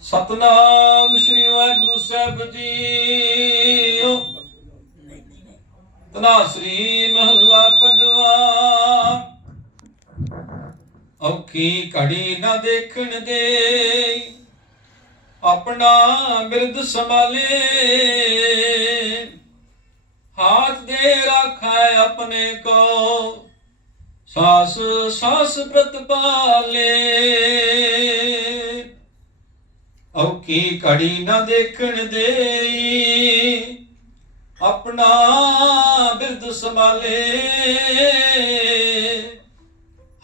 ਸਤਨਾਮ ਸ੍ਰੀ ਵਾਹਿਗੁਰੂ ਸਾਹਿਬ ਜੀ। ਤਨਾ ਸ੍ਰੀ ਮਹੱਲਾ ਪੰਜਵਾ। ਔਖੀ ਘੜੀ ਨਾ ਦੇਖਣ ਦੇ। ਆਪਣਾ ਬਿਰਦ ਸੰਭਾਲੇ। ਹਾਥ ਦੇ ਰੱਖੈ ਆਪਣੇ ਕੋ। ਸਾਸ ਸਾਸ ਪ੍ਰਤਪਾਲੇ। ਪਾਲੇ ਔਖੀ ਘੜੀ ਨਾ ਦੇਖਣ ਦੇਈ? ਆਪਣਾ ਬਿਰਦ ਸੰਭਾਲੇ।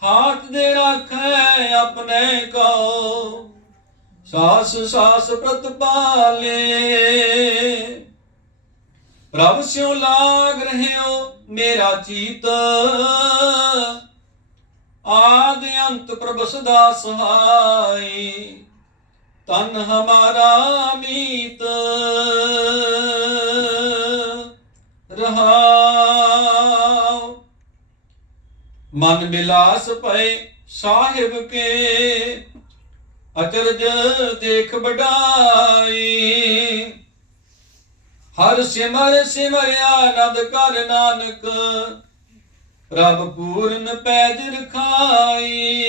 ਹਾਥ ਦੇ ਰੱਖੈ ਆਪਣੇ ਕੋ ਸਾਸ ਸਾਸ ਪ੍ਰਤਪਾਲੇ ਪ੍ਰਭ ਸਿਉ ਲਾਗ ਰਹਿਓ ਮੇਰਾ ਚੀਤ। ਆਦ ਅੰਤ ਪ੍ਰਭ ਸਦਾ ਸਹਾਈ। ਤਨ ਹਮਾਰਾ ਮੀਤ ਰਹਾਉ। ਮਨ ਬਿਲਾਸ ਪਏ ਸਾਹਿਬ ਕੇ, ਅਚਰਜ ਦੇਖ ਬਡਾਈ ਹਰ ਸਿਮਰ ਸਿਮਰਿਆ ਨਦ ਕਰ ਨਾਨਕ, ਪ੍ਰਭ ਪੂਰਨ ਪੈਜ ਰਖਾਈ।